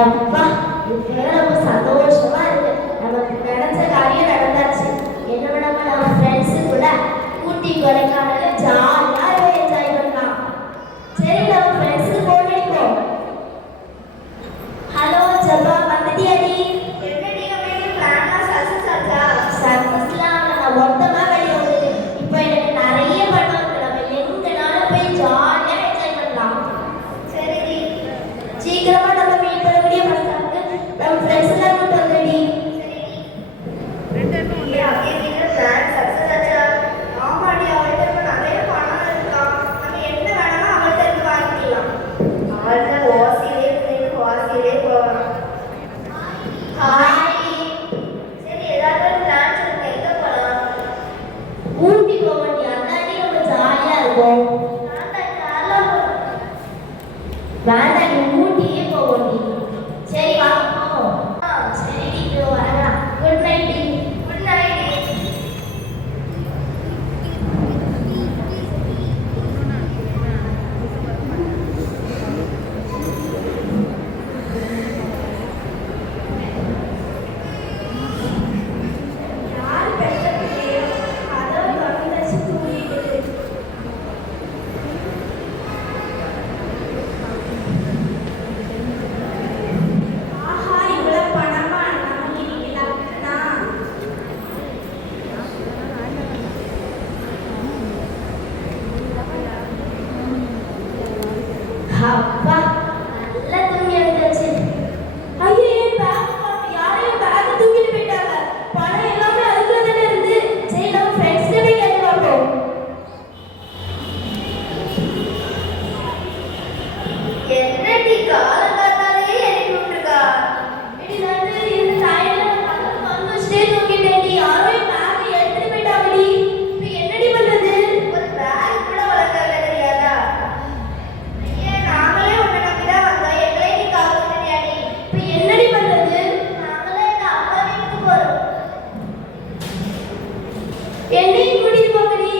அப்பா இப்ப ரொம்ப சந்தோஷமா இருக்கு. நமக்கு நினைச்ச காரியம் நடந்தாச்சு. என்ன பண்ணாம நம்ம ஃப்ரெண்ட்ஸு கூட ஊட்டி கொடைக்கானல ஜாலியா என்ஜாய் பண்ணலாம். சரி நம்ம ஃப்ரெண்ட்ஸுக்கு ஃபோன் அடிப்போம். ஹலோ ஜப்பா, வந்துட்டியாடி? எப்படி கம்பெனி பிளான்லாம் சக்சஸ் ஆச்சா? சக்சஸ்லாம் நம்ம மொத்தமா வெளியே வந்துட்டு இப்போ எனக்கு நிறைய பணம் இருக்கு. நம்ம எங்கனாலும் போய் ஜாலியா என்ஜாய் பண்ணலாம். சரி சீக்கிரமா நம்ம மீட் பண்ணக்கூடிய பசங்களுக்கு நம்ம ஃப்ரெண்ட்ஸ் எல்லாம் கூட்டு வந்துடி. அப்படியே நீங்க பிளான் சக்சஸ் ஆச்சா? ஆமாடி, அவள்கிட்ட இப்ப நிறைய பணம் இருக்கா. நம்ம என்ன வேணாலும் அவள்கிட்ட இருந்து வாங்கிக்கலாம். அவள்கிட்ட வாசியிலே போகலாம். ஹாய். சரி, ஏதாவது ஒரு பிளான் சொல்லுங்க. எங்க போகலாம்? ஊட்டி போக வேண்டிய அதாண்டி நம்ம ஜாலியா இருக்கும். நான் தான் கேரளா போகணும். வேண்டாம், நீ ஊட்டியே போக வேண்டிய. சரி வாங்க போவோம். சரி இப்போ வரலாம். குட் நைட் டி. Good night. யார் பெற்ற பிள்ளையோ அதோ கவிதச்சு தூங்கிட்டு ஆஹா, இவ்வளவு பணமா நம்ம இன்னைக்கு அப்பா நல்லா தூங்கி எழுந்தாச்சு. ஐயோ, என் பேக் யாரையும் பேக் தூக்கிட்டு போயிட்டாங்க. பணம் எல்லாமே அதுக்குள்ள தானே இருந்து. சரி நம்ம ஃப்ரெண்ட்ஸ் போய் கேட்டு பார்ப்போம். என்னடி காலங்காத்தாலே எழுப்பி விட்டுருக்கா? இடி வந்து இந்த டைம்ல பக்கத்துல வந்து வச்சுட்டே தூங்கிட்டேன்டி. யாரோ என் பேக் எடுத்துட்டு போயிட்டாங்கடி. இப்போ என்னடி பண்றது? ஒரு பேக் கூட வளர்க்க தெரியாதா? ஐயா, நாங்களே உன்னை நம்பிதான் வந்தோம். எங்களே நீ காப்பாத்திட்டியாடி. இப்போ என்னடி பண்றது? நாங்களே எங்க அப்பா வீட்டுக்கு போறோம். என்னையும் கூட்டிட்டு போங்கடி.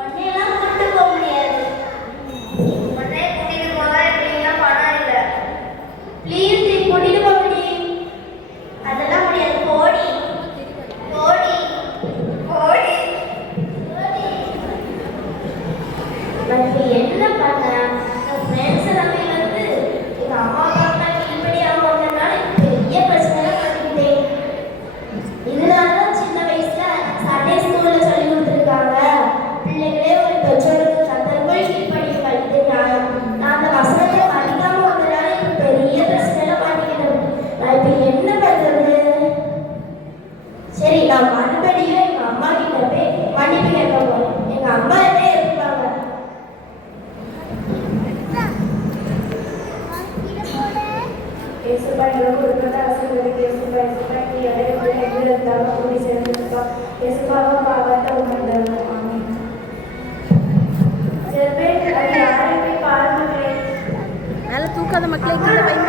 உன்னையெல்லாம் கூட்டிட்டு போக முடியாது. உடனே கூட்டிட்டு போனா எப்படின்னா பணம் இல்ல. ப்ளீஸ் டி, கூட்டிட்டு போங்கடி. அதெல்லாம் முடியாது. போடி போடி போடி போடி. நான் இப்போ என்ன பண்ணேன்? என் ஃப்ரெண்ட்ஸ் எல்லாமே வந்து எங்க அம்மா அப்பாக்கெல்லாம் கீழ்படி ஆகுறதுனால பெரிய பிரச்சனை பண்ணிக்கிட்டேன். இதனால தான் சின்ன வயசுல சண்டே ஸ்கூல்ல சொல்லி கொடுத்துருக்காங்க, பிள்ளைகளே ஒரு பெற்றோருக்கு தத்தர்கள் கீழ்படியும் கழித்து நியாயம். நான் அந்த வசனத்தை மதிக்காம வந்தனால இப்போ பெரிய பிரச்சனையில மாட்டிக்கிட்டேன். நான் இப்போ என்ன பண்றது? சரி, நான் மறுபடியும் எங்க அம்மா கிட்ட போய் மன்னிப்பு கேட்க போறேன். எங்க அம்மா என்ன இருப்பாங்க. ஏசுப்பா, எங்களுக்கு கொடுக்கிறத ஆசீர்வதிங்க. ஏசுப்பா, ஏசுப்பா, நீ இடையில எங்க இருந்தாலும் கூடி சேர்ந்துருப்பா. ஏசுப்பாவை பாவத்தை உணர்ந்தது. ஆமென். சில பேர் அது யாரையுமே பாருங்களேன். மேலே தூக்காத மக்களை கீழே வைங்க.